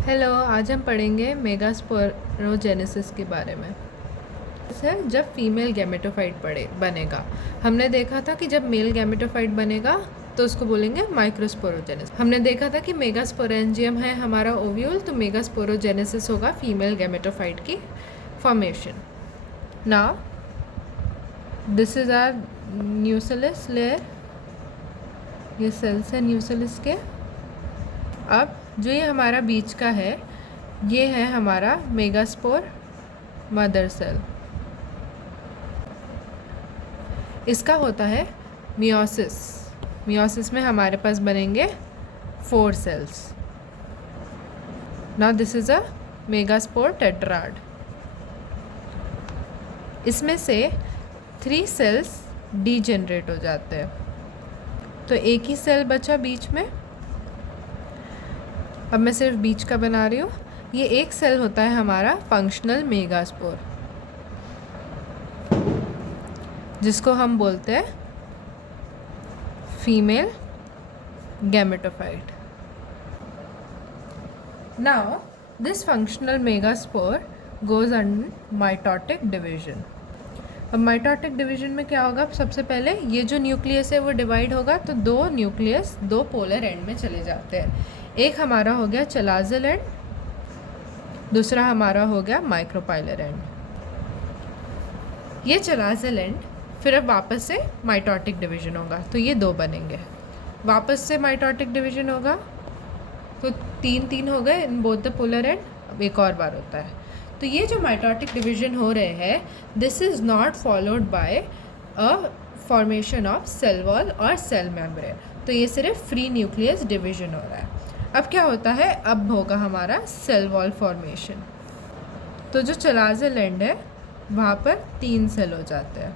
Hello, आज हम पढ़ेंगे मेगास्पोरोजेनेसिस के बारे में। सर, जब फीमेल गैमेटोफाइट बनेगा। हमने देखा था कि जब मेल गैमेटोफाइट बनेगा तो उसको बोलेंगे माइक्रोस्पोरोजेनेसिस। हमने देखा था कि मेगास्पोरेंजियम है हमारा ओव्यूल, तो मेगास्पोरोजेनेसिस होगा फीमेल गैमेटोफाइट की formation. Now this is our nucleus layer, ये सेल्स है न्यूक्लियस के। अब जो ये हमारा बीच का है, ये है हमारा मेगास्पोर मदर सेल। इसका होता है मियोसिस। मियोसिस में हमारे पास बनेंगे 4 cells. Now this is a megaspore tetrad. इसमें से 3 सेल्स डीजेनरेट हो जाते हैं, तो एक ही सेल बचा बीच में। अब मैं सिर्फ बीच का बना रही हूँ। ये एक सेल होता है हमारा फंक्शनल मेगास्पोर, जिसको हम बोलते हैं female gametophyte. Now this functional megaspore goes under mitotic division. अब माइटोटिक डिवीजन में क्या होगा, सबसे पहले ये जो न्यूक्लियस है वो डिवाइड होगा, तो 2 न्यूक्लियस 2 पोलर एंड में चले जाते हैं। एक हमारा हो गया चलाजल एंड, दूसरा हमारा हो गया माइक्रोपाइलर एंड। ये चलाजल एंड फिर अब वापस से माइटोटिक डिवीजन होगा, तो ये 2 बनेंगे। वापस से माइटोटिक डिवीजन होगा, तो 3 हो गए in both the polar and. अब एक और बार होता है। तो ये जो माइटोटिक डिवीजन हो रहे हैं, this is not followed by a formation of cell wall और सेल मेम्ब्रेन। तो ये सिर्फ फ्री न्यूक्लियस डिवीजन हो रहा है। अब क्या होता है, अब होगा हमारा सेल वॉल फॉर्मेशन। तो जो चलाजल एंड है वहाँ पर 3 सेल हो जाते हैं,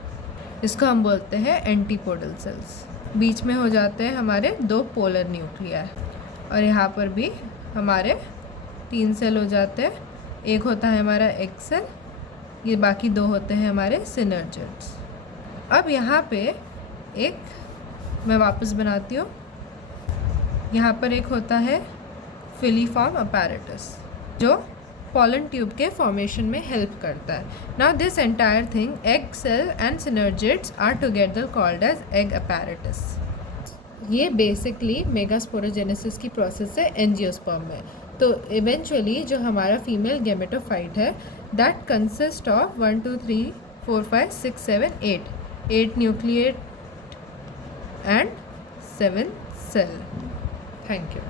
इसको हम बोलते हैं एंटीपोडल सेल्स। बीच में हो जाते हैं हमारे 2 पोलर न्यूक्लिया, और यहाँ पर भी हमारे 3 सेल हो जाते हैं। एक होता है हमारा एग सेल, ये बाकी 2 होते हैं हमारे सिनर्जिड्स। अब यहाँ पे एक मैं वापस बनाती हूँ। यहाँ पर एक होता है फिलीफॉर्म अपैरेटस, जो पॉलन ट्यूब के फॉर्मेशन में हेल्प करता है। Now this entire thing, egg cell and synergids are together called as egg apparatus. ये बेसिकली मेगास्पोरोजेनेसिस की प्रोसेस है एंजियोस्पर्म में। तो इवेंचुअली जो हमारा फीमेल गैमेटोफाइट है, that consist of 1 2 3 4 5 6 7 8 nucleate and 7 cell. Thank you.